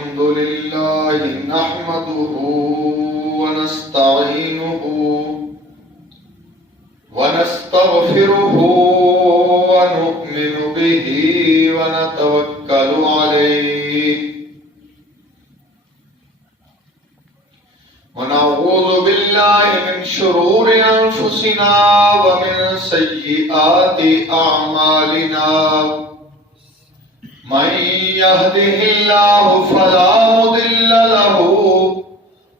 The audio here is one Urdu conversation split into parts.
الحمد لله نحمده ونستعينه ونستغفره ونؤمن به ونتوكل عليه ونعوذ بالله من شرور أنفسنا ومن سيئات أعمالنا من يهده الله فلا مضل له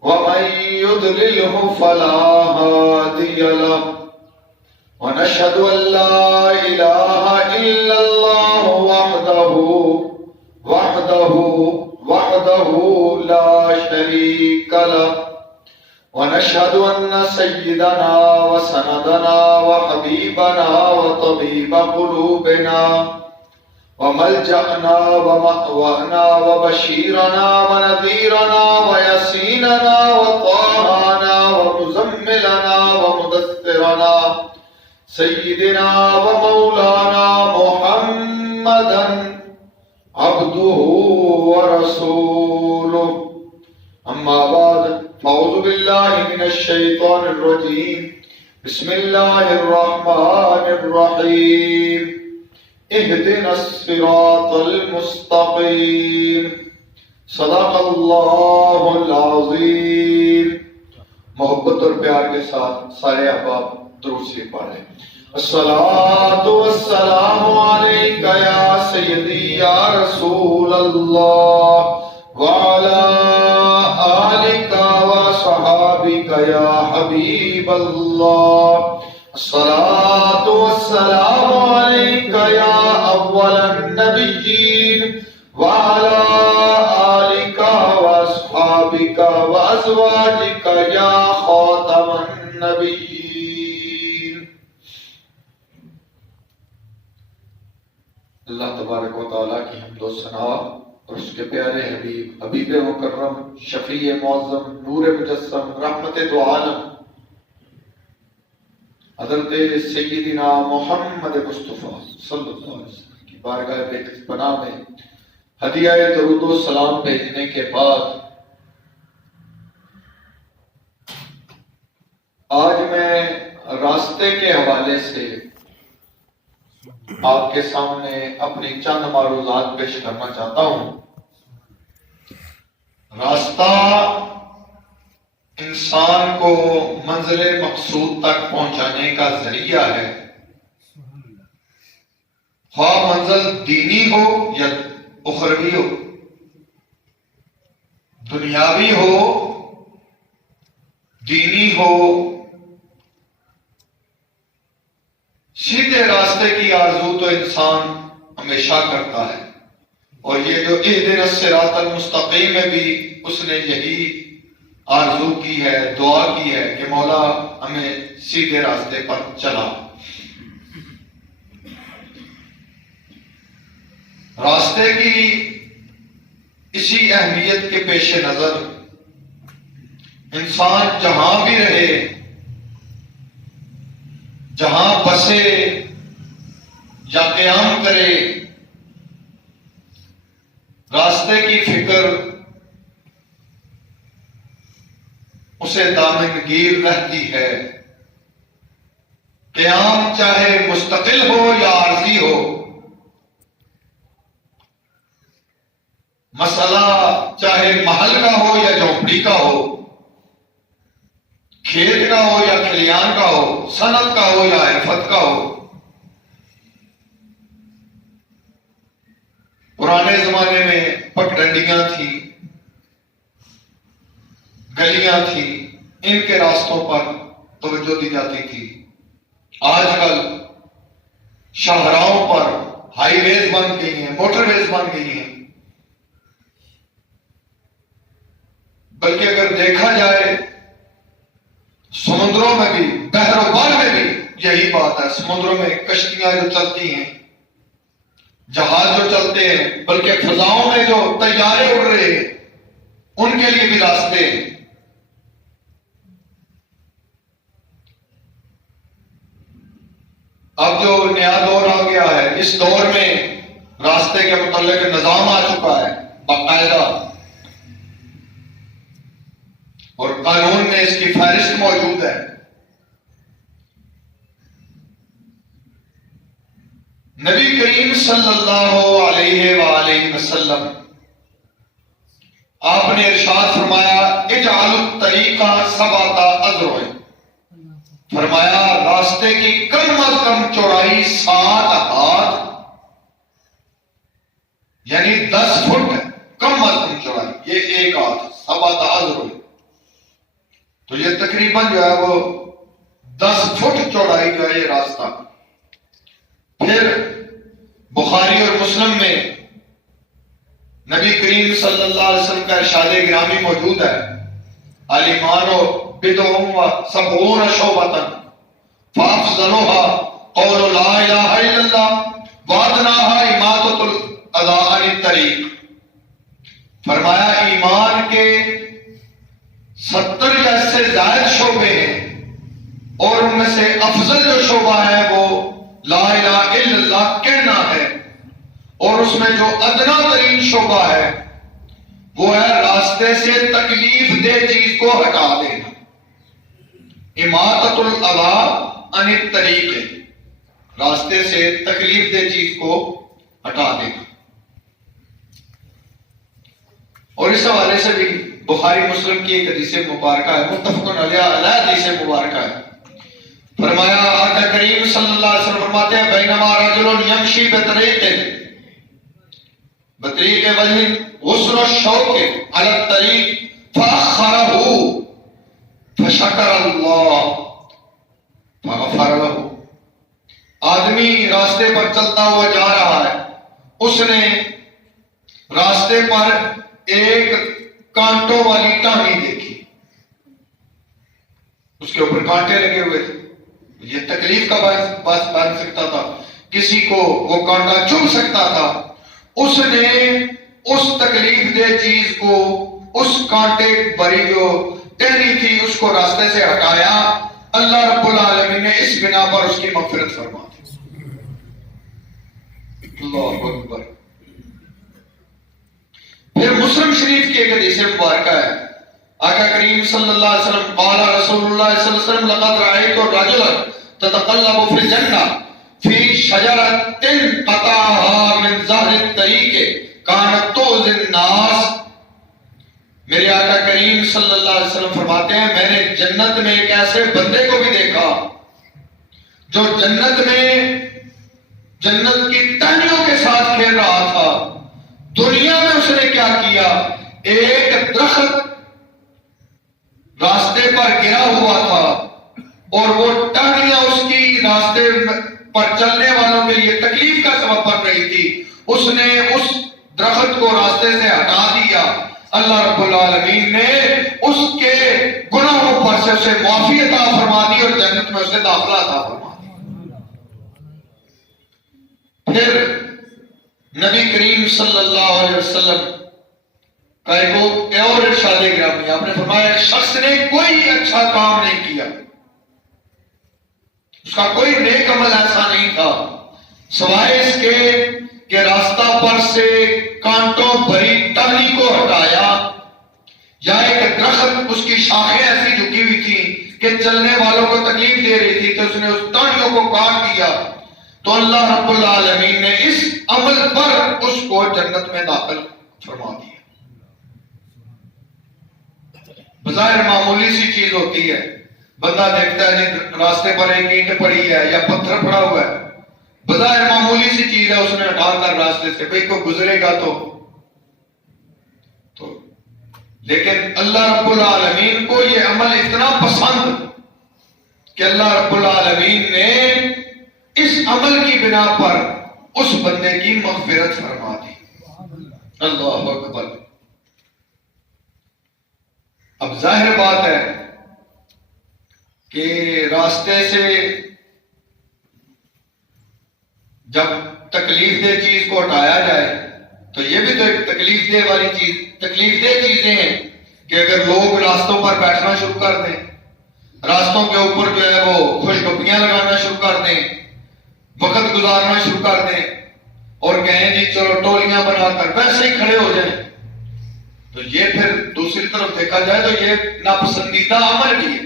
ومن يضلله فلا هادي له ونشهد أن لا إله إلا الله وحده لا شريك له ونشهد أن سيدنا وسندنا وحبيبنا وطبيب قلوبنا وملجأنا ومأوانا وبشيرنا ونذيرنا ويسيننا وطاهانا ومزملنا ومدثرنا سيدنا ومولانا محمدا عبده ورسوله أما بعد فأعوذ بالله من الشيطان الرجيم بسم الله الرحمن الرحيم اهدنا الصراط المستقيم صدق اللہ العظیم. محبت اور پیار کے ساتھ سارے احباب درود شریف پڑھیں. الصلاۃ والسلام علیک یا سیدی یا رسول اللہ وعلی آلک وصحابک یا حبیب اللہ. الصلاۃ والسلام علیک یا اول النبیین وعلی آلک واصحابک وازواجک یا خاتم النبیین. اللہ تبارک و تعالیٰ کی حمد و ثنا اور اس کے پیارے حبیب مکرم شفیع معظم نور مجسم رحمت دو عالم حضرت سیدنا محمد مصطفیٰ صلی اللہ علیہ وسلم کی بارگاہ پناہ میں ہدیہ درود و سلام بھیجنے کے بعد آج میں راستے کے حوالے سے آپ کے سامنے اپنی چند معروضات پیش کرنا چاہتا ہوں. راستہ انسان کو منزل مقصود تک پہنچانے کا ذریعہ ہے، خواہ منزل دینی ہو یا اخروی ہو، دنیاوی ہو دینی ہو. سیدھے راستے کی آرزو تو انسان ہمیشہ کرتا ہے، اور یہ جو اہدنا الصراط المستقیم میں بھی اس نے یہی آرزو کی ہے، دعا کی ہے کہ مولا ہمیں سیدھے راستے پر چلا. راستے کی اسی اہمیت کے پیش نظر انسان جہاں بھی رہے، جہاں بسے یا قیام کرے، راستے کی فکر اسے دامنگیر رہتی ہے. قیام چاہے مستقل ہو یا عارضی ہو، مسئلہ چاہے محل کا ہو یا جھونپڑی کا ہو، کھیت کا ہو یا کھلیان کا ہو، صنعت کا ہو یا عرفت کا ہو. پرانے زمانے میں پگڈنڈیاں تھیں، گلیاں تھیں، ان کے راستوں پر توجہ دی جاتی تھی. آج کل شاہراہوں پر ہائی ویز بن گئی ہیں، موٹر ویز بن گئی ہیں. بلکہ اگر دیکھا جائے سمندروں میں بھی، بحر و بر میں بھی یہی بات ہے. سمندروں میں کشتیاں جو چلتی ہیں، جہاز جو چلتے ہیں، بلکہ فضاؤں میں جو طیارے اڑ رہے ہیں، ان کے لیے بھی راستے ہیں. اب جو نیا دور آ گیا ہے، اس دور میں راستے کے متعلق نظام آ چکا ہے باقاعدہ. میں اس کی فہرست موجود ہے۔ نبی کریم صلی اللہ علیہ وآلہ وسلم آپ نے ارشاد فرمایا اجعلوا الطریق سبعۃ اذرع، فرمایا راستے کی کم از کم چوڑائی 7 ہاتھ یعنی 10 فٹ ہے، کم از کم چوڑائی یہ 1 ہاتھ 7 اذرع، تو یہ تقریباً جو ہے وہ 10 فٹ چوڑائی جو ہے یہ راستہ۔ پھر بخاری اور مسلم میں نبی کریم صلی اللہ علیہ وسلم کا ارشاد گرامی موجود ہے، الایمان بضع و سبعون شعبۃ فافضلها قول لا الہ الا اللہ وادناها اماطۃ الاذى عن الطریق، فرمایا ایمان کے 70 یا اس سے زائد شعبے ہیں اور ان میں سے افضل جو شعبہ ہے وہ لا الہ الا اللہ کہنا ہے، اور اس میں جو ادنا ترین شعبہ ہے وہ ہے راستے سے تکلیف دہ چیز کو ہٹا دینا، اماطۃ الاذى عن الطریق، راستے سے تکلیف دہ چیز کو ہٹا دینا۔ اور اس حوالے سے بھی بخاری مسلم کی ایک حدیث مبارکہ ہے، متفق علیہ حدیث مبارکہ ہے، فرمایا آقا کریم صلی اللہ علیہ وسلم فرماتے ہیں بینما رجل یمشی بطریق وجہ غصن الشوق علی الطریق فاخرہ فشکر اللہ فغفر له، آدمی راستے پر چلتا ہوا جا رہا ہے، اس نے راستے پر ایک کانٹوں والی ٹہنی دیکھی، اس کے اوپر کانٹے لگے ہوئے تھے، یہ تکلیف کا باعث بن سکتا تھا، کسی کو وہ کانٹا چبھ سکتا تھا، اس نے اس تکلیف دہ چیز کو، اس کانٹے بری جو ٹہنی تھی اس کو راستے سے ہٹایا، اللہ رب العالمین نے اس بنا پر اس کی مغفرت فرما دی۔ اللہ اکبر۔ پھر مسلم شریف کی ایک حدیث مبارکہ ہے، آقا کریم صلی اللہ علیہ وسلم قال رسول اللہ صلی اللہ علیہ وسلم لقد رأيت رجلا تتقلب في الجنة في شجرة قطعها من ظهر الطريق كانت تؤذي الناس، میرے آقا کریم صلی اللہ علیہ وسلم فرماتے ہیں میں نے جنت میں ایک ایسے بندے کو بھی دیکھا جو جنت میں جنت کی ٹہنیوں کے ساتھ کھیل رہا تھا، دنیا میں اس نے کیا کیا، ایک درخت راستے پر گرا ہوا تھا اور وہ ٹہنیاں اس کی راستے پر چلنے والوں کے لیے تکلیف کا سبب بن رہی تھی، اس نے اس درخت کو راستے سے ہٹا دیا، اللہ رب العالمین نے اس کے گناہوں پر سے اسے معافی عطا فرما دی اور جنت میں اسے داخلہ عطا فرما دی۔ پھر نبی کریم صلی اللہ علیہ وسلم کا ایک اور ارشاد گرامی، آپ نے فرمایا ایک شخص نے کوئی اچھا کام نہیں کیا، اس کا کوئی نیک عمل ایسا نہیں تھا سوائے اس کے کہ راستہ پر سے کانٹوں بھری ٹہنی کو ہٹایا، یا ایک درخت اس کی شاخیں ایسی جھکی ہوئی تھی کہ چلنے والوں کو تکلیف دے رہی تھی تو اس نے اس ٹہنیوں کو کاٹ دیا، تو اللہ رب العالمین نے اس عمل پر اس کو جنت میں داخل فرما دیا۔ بظاہر معمولی سی چیز ہوتی ہے، بندہ دیکھتا ہے جی راستے پر ایک اینٹ پڑی ہے یا پتھر پڑا ہوا ہے، بظاہر معمولی سی چیز ہے، اس نے ہٹا کر راستے سے بھئی کوئی گزرے گا تو لیکن اللہ رب العالمین کو یہ عمل اتنا پسند کہ اللہ رب العالمین نے اس عمل کی بنا پر اس بندے کی مغفرت فرما دی۔ اللہ اکبر۔ اب ظاہر بات ہے کہ راستے سے جب تکلیف دہ چیز کو ہٹایا جائے تو یہ بھی تو ایک تکلیف دہ والی چیز، تکلیف دہ چیزیں ہیں کہ اگر لوگ راستوں پر بیٹھنا شروع کر دیں، راستوں کے اوپر جو ہے وہ خوش گپیاں لگانا شروع کر دیں، وقت گزارنا شروع کر دیں اور کہیں جی چلو ٹولیاں بنا کر ویسے ہی کھڑے ہو جائیں، تو یہ پھر دوسری طرف دیکھا جائے تو یہ ناپسندیدہ عمل بھی ہے.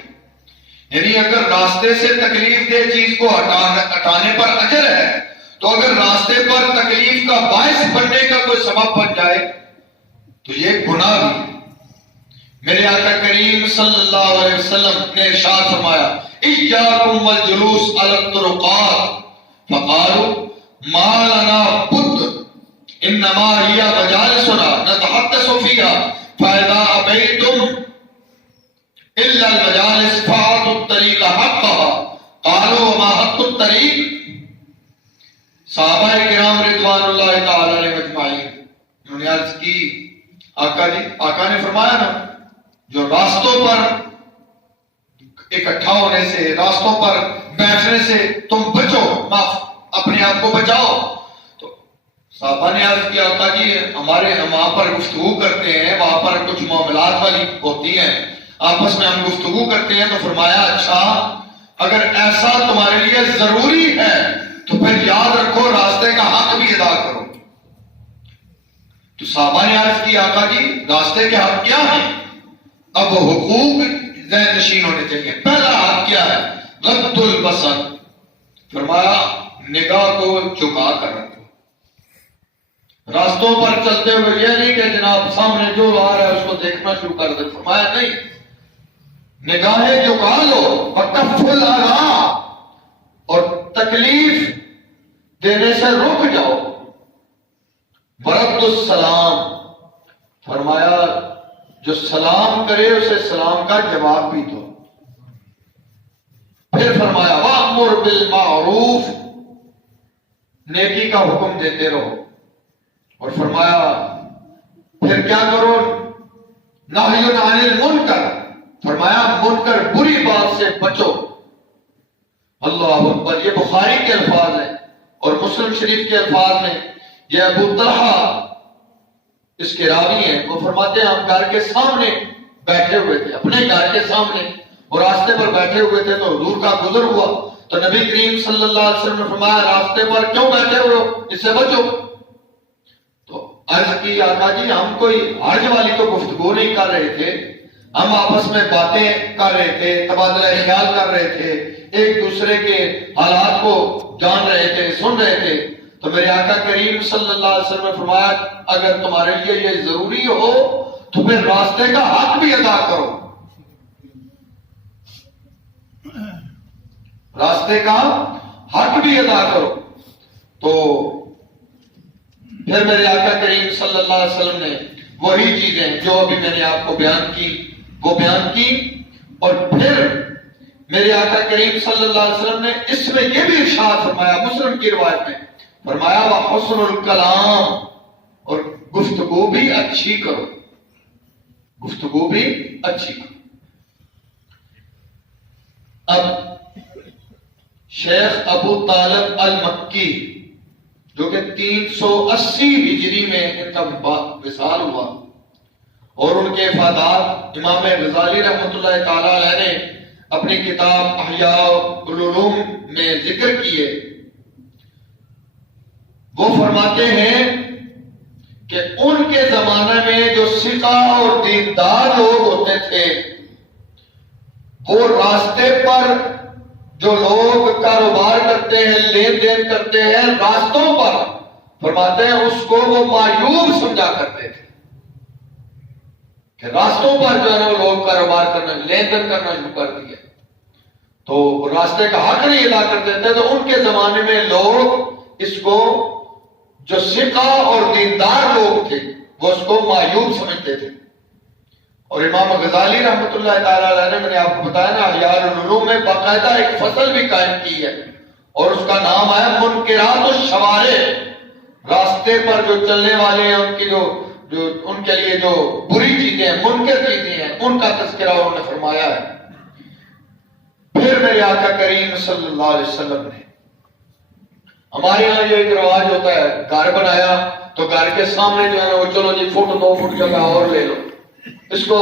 یعنی اگر راستے سے تکلیف دہ چیز کو ہٹانے پر اجر ہے تو اگر راستے پر تکلیف کا باعث بننے کا کوئی سبب بن جائے تو یہ گناہ بھی ہے. میرے آقا کریم صلی اللہ علیہ وسلم نے ارشاد فرمایا اِيَّاكُمْ وَالْجُلُوسَ عَلَى الطُّرُقَاتِ فَقَالُوا مَا لَنَا بُدَّ إِنَّمَا هِيَ مَجَالِسُنَا نَتَحَدَّثُ فِيهَا فَإِذَا أَبَيْتُمْ إِلَّا الْمَجَالِسَ فَأَعْطُوا الطَّرِيقَ حَقَّهَا قَالُوا وَمَا حَقُّ الطَّرِيقِ. صحابہ کرام رضوان اللہ تعالی علیہم اجمعین انہوں نے عرض کی آقا نے فرمایا نا جو راستوں پر اکٹھا ہونے سے راستوں پر بیٹھنے سے تم بچو اپنے آپ کو بچاؤ. تو صحابہ نے عرض کیا آقا جی ہمارے ہم وہاں پر گفتگو کرتے ہیں وہاں پر کچھ معاملات والی ہوتی ہیں آپس میں ہم گفتگو کرتے ہیں. تو فرمایا اچھا اگر ایسا تمہارے لیے ضروری ہے تو پھر یاد رکھو راستے کا حق بھی ادا کرو. تو صحابہ نے عرض کی آقا جی راستے کے حق کیا ہیں؟ اب حقوق ذہن نشین ہونے چاہیے. پہلا حق کیا ہے؟ غض البصر. فرمایا نگاہ کو جھکا کر رکھو. راستوں پر چلتے ہوئے یہ نہیں کہ جناب سامنے جو آ رہا ہے اس کو دیکھنا شروع کر دے. فرمایا نہیں نگاہیں جھکا لو وَكَفُّ الْأَذَىٰ اور تکلیف دینے سے رک جاؤ. وَرَدُّ السَّلَامِ فرمایا جو سلام کرے اسے سلام کا جواب بھی دو. پھر فرمایا وَأْمُرْ بِالْمَعْرُوفِ نیکی کا حکم دیتے رہو. اور فرمایا پھر کیا کرو؟ نَهْيٌ عَنِ الْمُنْكَرِ فرمایا منکر بری بات سے بچو. اللہ اکبر. یہ بخاری کے الفاظ ہیں اور مسلم شریف کے الفاظ میں. یہ ابو طلحہ اس کے راوی ہیں. وہ فرماتے ہیں ہم گھر کے سامنے بیٹھے ہوئے تھے اپنے گھر کے سامنے اور راستے پر بیٹھے ہوئے تھے تو حضور کا گزر ہوا تو نبی کریم صلی اللہ علیہ وسلم نے فرمایا راستے پر کیوں بیٹھے ہوئے ہو اس سے بچو. تو عرض کی آقا جی ہم کوئی حرج والی تو گفتگو نہیں کر رہے تھے ہم آپس میں باتیں کر رہے تھے تبادلہ خیال کر رہے تھے ایک دوسرے کے حالات کو جان رہے تھے سن رہے تھے. تو میرے آقا کریم صلی اللہ علیہ وسلم نے فرمایا اگر تمہارے لیے یہ ضروری ہو تو پھر راستے کا حق بھی ادا کرو. راستے کا حق بھی ادا کرو. تو پھر میرے آقا کریم صلی اللہ علیہ وسلم نے وہی چیزیں جو ابھی میں نے آپ کو بیان کی وہ بیان کی. اور پھر میرے آقا کریم صلی اللہ علیہ وسلم نے اس میں یہ بھی ارشاد فرمایا مسلم کی روایت میں فرمایا وَحُسْنُ الْكَلَامِ اور گفتگو بھی اچھی کرو. گفتگو بھی اچھی کرو. اب شیخ ابو طالب المکی جو کہ 380 ہجری میں ان کا وصال ہوا اور ان کے افادات امام غزالی رحمۃ اللہ تعالی علیہ نے اپنی کتاب احیاء العلوم میں ذکر کیے. وہ فرماتے ہیں کہ ان کے زمانے میں جو سکا اور دیندار لوگ ہوتے تھے وہ راستے پر جو لوگ کاروبار کرتے ہیں لین دین کرتے ہیں راستوں پر فرماتے ہیں اس کو وہ معیوب سمجھا کرتے تھے کہ راستوں پر جو ہے نا لوگ کاروبار کرنا لین دین کرنا شروع کر دیا تو راستے کا حق نہیں ادا کرتے تھے. تو ان کے زمانے میں لوگ اس کو جو سکا اور دیندار لوگ تھے وہ اس کو معیوب سمجھتے تھے. اور امام غزالی رحمۃ اللہ تعالی علیہ نے میں نے آپ کو بتایا نا احیاء العلوم میں باقاعدہ ایک فصل بھی قائم کی ہے اور اس کا نام ہے منکرات الشوارع. راستے پر جو چلنے والے ہیں ان کی جو ان کے لیے جو بری چیزیں ہیں منکر چیزیں ہیں ان کا تذکرہ انہوں نے فرمایا ہے. پھر میرے آقا کریم صلی اللہ علیہ وسلم نے ہمارے یہاں یہ ایک رواج ہوتا ہے گھر بنایا تو گھر کے سامنے جو ہے نا وہ چلو جی فٹ 2 فٹ جگہ اور لے لو. اس کو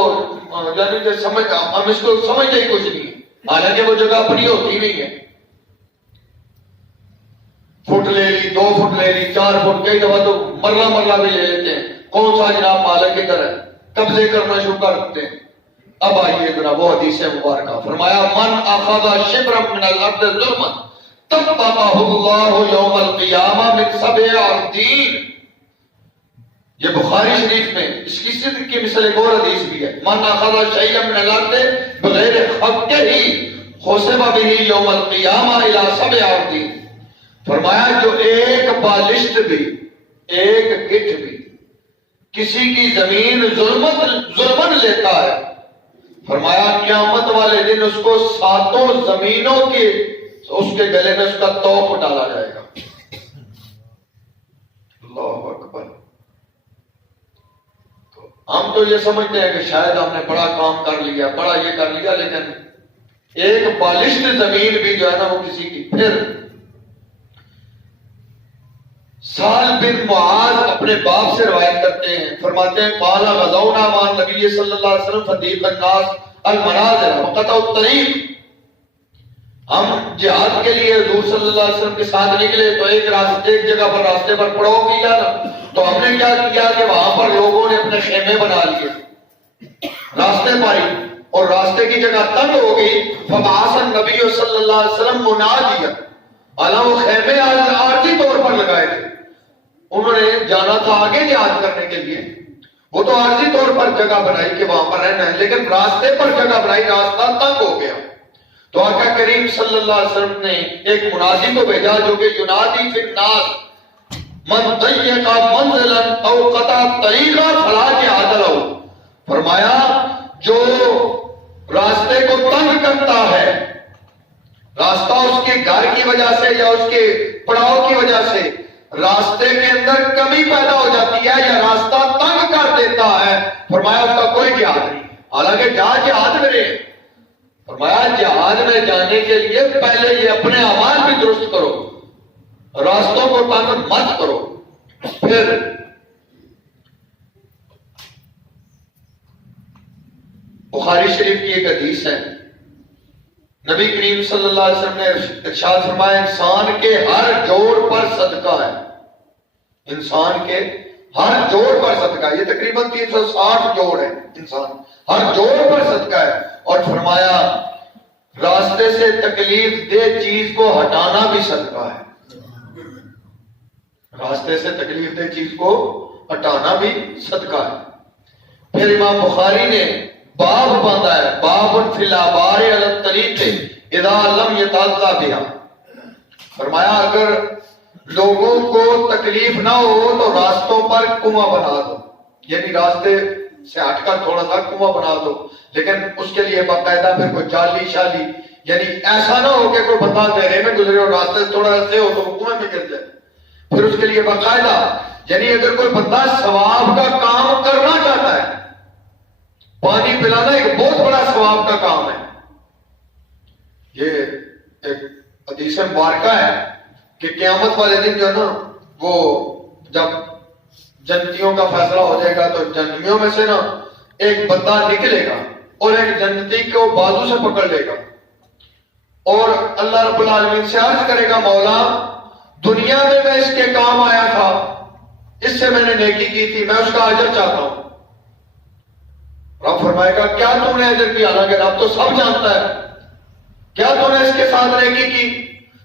یعنی کہ ہم اس کو سمجھتے ہی کچھ نہیں ہے حالانکہ وہ جگہ اپنی ہوتی نہیں ہے. فٹ لے لی 2 فٹ لے لی 4 فٹ کئی دفعہ تو مرلہ بھی لے لیتے ہیں. کون سا جناب مالک ادھر ہے قبضے کرنا شروع کر دیتے ہیں۔ اب آئیے ذرا وہ حدیث مبارکہ، فرمایا من اخذ شبرا من الارض ظلما طبقہ اللہ یوم القیامہ من 7 اردین۔ یہ بخاری شریف میں اس کی صدق کی مثل ایک اور حدیث بھی ہے، من اخذ شیئا من الارض بغیر حقہ حسب به یوم القیامہ الی 7 اردین۔ فرمایا جو ایک بالشت بھی، ایک گٹھ بھی کسی کی زمین ظلمن لیتا ہے، فرمایا قیامت والے دن اس کو 7 زمینوں کے اس کے گلے میں اس کا توق ڈالا جائے گا۔ اللہ اکبر۔ تو ہم تو یہ سمجھتے ہیں کہ شاید ہم نے بڑا کام کر لیا، بڑا یہ کر لیا، لیکن ایک بالشت زمین بھی جو ہے نا وہ کسی کی۔ پھر سال بن معاذ اپنے باپ سے روایت کرتے ہیں، فرماتے ہیں قال غزونا مع نبی صلی اللہ علیہ وسلم فضیق الناس المنازل وقطع الطریق۔ ہم جہاد کے لیے حضور صلی اللہ علیہ وسلم کے ساتھ نکلے تو ایک جگہ پر راستے پر پڑاؤ کیا نا، تو ہم نے کیا کیا کہ وہاں پر لوگوں نے اپنے خیمے بنا لیے راستے پر ہی، اور راستے کی جگہ تنگ ہو گئی۔ فبعث النبی صلی اللہ علیہ وسلم منادیا، حالانکہ وہ خیمے عارضی طور پر لگائے تھے، انہوں نے جانا تھا آگے جہاد کرنے کے لیے، وہ تو عارضی طور پر جگہ بنائی کہ وہاں پر رہنا ہے، لیکن راستے پر جگہ بنائی، راستہ تنگ ہو گیا۔ تو آقا کریم صلی اللہ علیہ وسلم نے ایک منادی کو بھیجا جو کہ ینادی فی الناس من ضیق منزلا او قطع طریقا فلا جہاد لہ۔ فرمایا جو راستے کو تنگ کرتا ہے، راستہ اس کے گھر کی وجہ سے یا اس کے پڑاؤ کی وجہ سے راستے کے اندر کمی پیدا ہو جاتی ہے یا راستہ تنگ کر دیتا ہے، فرمایا اس کا کوئی جہاد نہیں، حالانکہ جہاں جہاد میں رہے۔ فرمایا جہاد میں جانے کے لیے پہلے یہ اپنے اعمال بھی درست کرو، راستوں کو تنگ مت کرو۔ پھر بخاری شریف کی ایک حدیث ہے، نبی کریم صلی اللہ علیہ وسلم نے ارشاد فرمایا انسان کے ہر جوڑ پر صدقہ ہے، انسان کے ہر جوڑ پر صدقہ ہے، یہ تقریباً 360 جوڑ ہے، انسان ہر جوڑ پر صدقہ ہے۔ اور فرمایا راستے سے تکلیف دہ چیز کو ہٹانا بھی صدقہ ہے، راستے سے تکلیف دہ چیز کو ہٹانا بھی صدقہ ہے۔ پھر امام بخاری نے باب باندھا ہے، باب فی الآبار علی الطریق اذا لم یتعدی بہا۔ فرمایا اگر لوگوں کو تکلیف نہ ہو تو راستوں پر کنواں بنا دو، یعنی راستے سے ہٹ کر تھوڑا سا کنواں بنا دو، لیکن اس کے لیے باقاعدہ پھر کوئی جالی شالی، یعنی ایسا نہ ہو کہ کوئی بندہ گہرے میں گزرے اور راستے سے تھوڑا سے ہو تو وہ کنویں میں گر جائے، پھر اس کے لیے باقاعدہ، یعنی اگر کوئی بندہ ثواب کا کام کرنا چاہتا ہے، پانی پلانا ایک بہت بڑا ثواب کا کام ہے۔ یہ ایک حدیث مبارکہ ہے کہ قیامت والے دن جو ہے نا وہ جب جنتیوں کا فیصلہ ہو جائے گا تو جنتیوں میں سے نا ایک بندہ نکلے گا اور ایک جنتی کو بازو سے پکڑ لے گا اور اللہ رب العالمین سے عرض کرے گا مولا دنیا میں اس کے کام آیا تھا، اس سے میں نے نیکی کی تھی، میں اس کا اجر چاہتا ہوں۔ رب فرمائے گا کیا تم نے اجر کیا؟ حالانکہ رب تو سب جانتا ہے، کیا تم نے اس کے ساتھ نیکی کی؟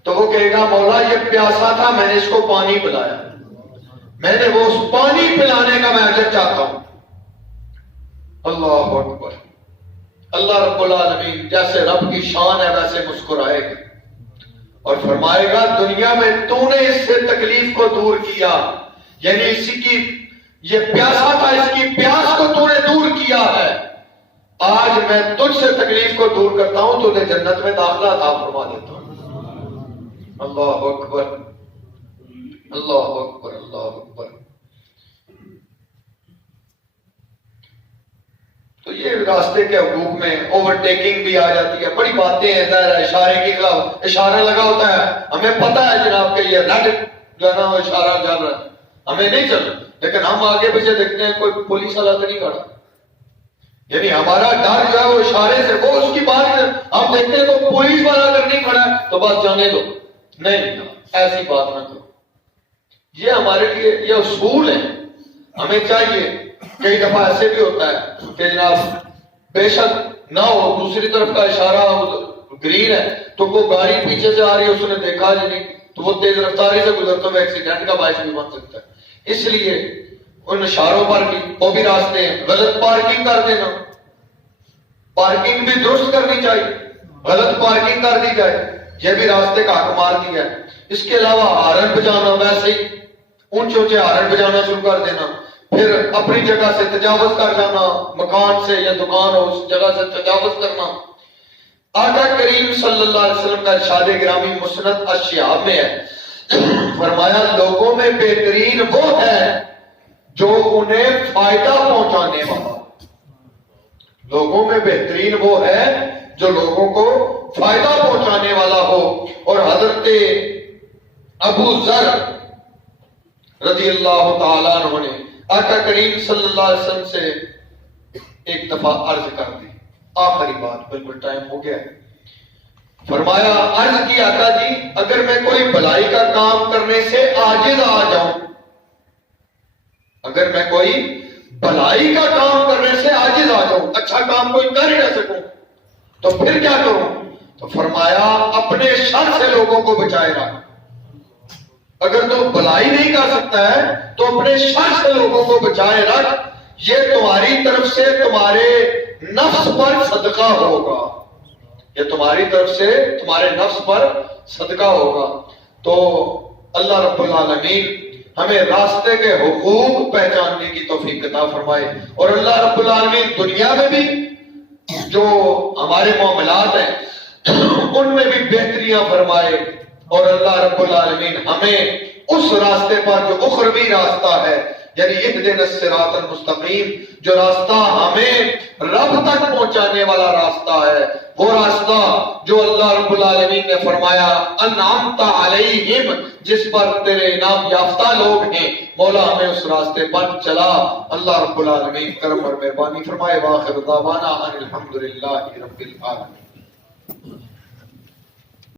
تو وہ کہے گا مولا یہ پیاسا تھا، میں نے اس کو پانی پلایا، میں نے وہ اس پانی پلانے کا میں اجر چاہتا ہوں۔ اللہ اکبر۔ اللہ رب العالمین جیسے رب کی شان ہے ویسے مسکرائے گا اور فرمائے گا دنیا میں تو نے اس سے تکلیف کو دور کیا، یعنی اسی کی یہ پیاسا تھا، اس کی پیاس کو تو نے دور کیا ہے، آج میں تجھ سے تکلیف کو دور کرتا ہوں، تو نے جنت میں داخلہ عطا فرما دیتا ہوں۔ اللہ اکبر، اللہ اکبر، اللہ اکبر۔ تو یہ راستے کے حقوق میں اوور ٹیکنگ بھی آ جاتی ہے، بڑی باتیں ہیں، ظاہر ہے اشارے کے خلاف اشارہ لگا ہوتا ہے، ہمیں پتہ ہے جناب کہ یہ ریڈ جو ہے نا وہ اشارہ جل رہا ہے، ہمیں نہیں چل، لیکن ہم آگے پیچھے دیکھتے ہیں کوئی پولیس والا تو نہیں کھڑا، یعنی ہمارا ڈر جو ہے وہ اشارے سے، وہ اس کی بات ہم دیکھتے ہیں تو پولیس والا اگر نہیں کھڑا ہے تو بات جانے دو، نہیں ایسی بات نہ کرو۔ یہ ہمارے لیے یہ اصول ہے، ہمیں چاہیے کئی دفعہ ایسے بھی ہوتا ہے کہ جناب بے شک نہ ہو، دوسری طرف کا اشارہ گرین ہے تو وہ گاڑی پیچھے سے آ رہی ہے، اس نے دیکھا ہی نہیں تو وہ تیز رفتاری سے گزرتے ہوئے ایکسیڈنٹ کا باعث بھی بن سکتا ہے۔ اس لیے ان اشاروں پر بھی وہ بھی راستے ہیں۔ غلط پارکنگ کر دینا، پارکنگ بھی درست کرنی چاہیے، غلط پارکنگ کر دی جائے یہ بھی راستے کا حق مار دیا ہے۔ اس کے علاوہ ہارن بجانا، ویسے ہی اونچے اونچے ہارن بجانا شروع کر دینا، پھر اپنی جگہ سے تجاوز کر جانا، مکان سے یا دکان ہو اس جگہ سے تجاوز کرنا۔ آقا کریم صلی اللہ علیہ وسلم کا ارشاد گرامی مسند الشہاب میں ہے، فرمایا لوگوں میں بہترین وہ ہے جو انہیں فائدہ پہنچانے والا، لوگوں میں بہترین وہ ہے جو لوگوں کو فائدہ پہنچانے والا ہو۔ اور حضرت ابو ذر رضی اللہ تعالیٰ عنہ نے آقا کریم صلی اللہ علیہ وسلم سے ایک دفعہ عرض کر دی، آخری بات، بالکل ٹائم ہو گیا ہے۔ فرمایا عرض کی آقا جی اگر میں کوئی بھلائی کا کام کرنے سے عاجز آ جاؤں، اگر میں کوئی بھلائی کا کام کرنے سے عاجز آ جاؤں، اچھا کام کوئی کر ہی نہ سکوں تو پھر کیا کروں؟ تو فرمایا اپنے شر سے لوگوں کو بچائے گا۔ اگر تو بھلائی نہیں کر سکتا ہے تو اپنے شر سے لوگوں کو بچائے رکھ، یہ تمہاری طرف سے تمہارے نفس پر صدقہ ہوگا، یہ تمہاری طرف سے تمہارے نفس پر صدقہ ہوگا۔ تو اللہ رب العالمین ہمیں راستے کے حقوق پہچاننے کی توفیق عطا فرمائے، اور اللہ رب العالمین دنیا میں بھی جو ہمارے معاملات ہیں ان میں بھی بہتریاں فرمائے، اور اللہ رب العالمین ہمیں اس راستے پر جو اخروی راستہ ہے، یعنی اہدنا الصراط المستقیم، جو راستہ ہمیں رب تک پہنچانے والا راستہ ہے، وہ راستہ جو اللہ رب العالمین نے فرمایا انعمت علیہم، جس پر تیرے انعام یافتہ لوگ ہیں، مولا ہمیں اس راستے پر چلا۔ اللہ رب العالمین کرم اور مہربانی فرمائے۔ وآخر دعوانا ان الحمدللہ رب العالمین۔